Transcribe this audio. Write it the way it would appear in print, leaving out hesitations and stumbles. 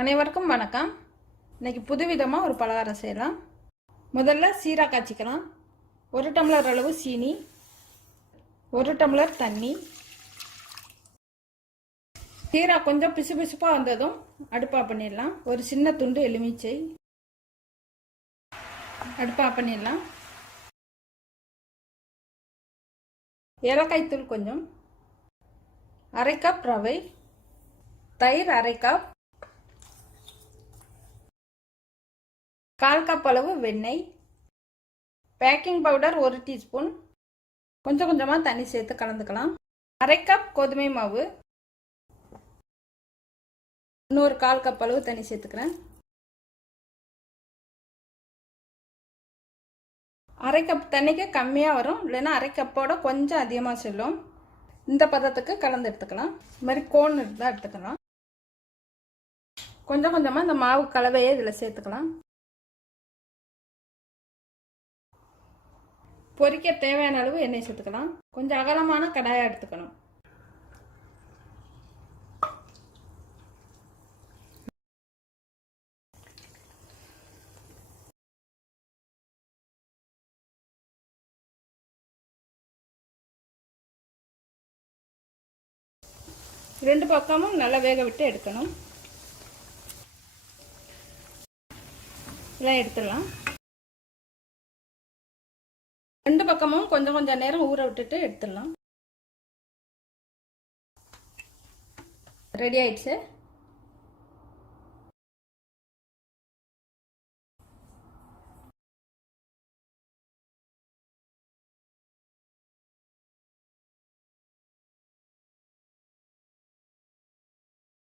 அனைவருக்கும் வணக்கம். இன்னைக்கு புதுவிதமாக ஒரு பலகாரம் செய்யலாம். முதல்ல சீரா காய்ச்சிக்கலாம். 1 டம்ளர் அளவு சீனி, 1 டம்ளர் தண்ணி. சீரா கொஞ்சம் பிசு பிசுப்பாக வந்ததும் அடுப்பா பண்ணிடலாம். ஒரு சின்ன துண்டு எலுமிச்சை அடுப்பா பண்ணிடலாம். ஏலக்காய் தூள் கொஞ்சம், 1/2 கப் ரவை, தயிர் 1/2 கப், 1/4 கப் அளவு வெண்ணெய், பேக்கிங் பவுடர் 1 டீஸ்பூன். கொஞ்சம் கொஞ்சமாக தண்ணி சேர்த்து கலந்துக்கலாம். 1/2 கப் கோதுமை மாவு, இன்னொரு 1/4 கப் அளவு தண்ணி சேர்த்துக்கிறேன். 1/2 கப் தண்ணிக்கு கம்மியாக வரும், இல்லைன்னா 1/2 கப்போட கொஞ்சம் அதிகமாக செல்லும். இந்த பதத்துக்கு கலந்து எடுத்துக்கலாம். இது மாதிரி கோன் இருந்தால் எடுத்துக்கலாம். கொஞ்சம் கொஞ்சமாக இந்த மாவு கலவையை இதில் சேர்த்துக்கலாம். பொரிக்க தேவையான அளவு எண்ணெய் சேர்த்துக்கலாம். கொஞ்சம் அகலமான கடாயை எடுத்துக்கணும். ரெண்டு பக்கமும் நல்லா வேக விட்டு எடுக்கணும். இதெல்லாம் எடுத்துடலாம். ரெண்டு பக்கமும் கொஞ்சம் கொஞ்சம் நேரம் ஊற விட்டுட்டு எடுத்துடலாம். ரெடி ஆயிடுச்சு.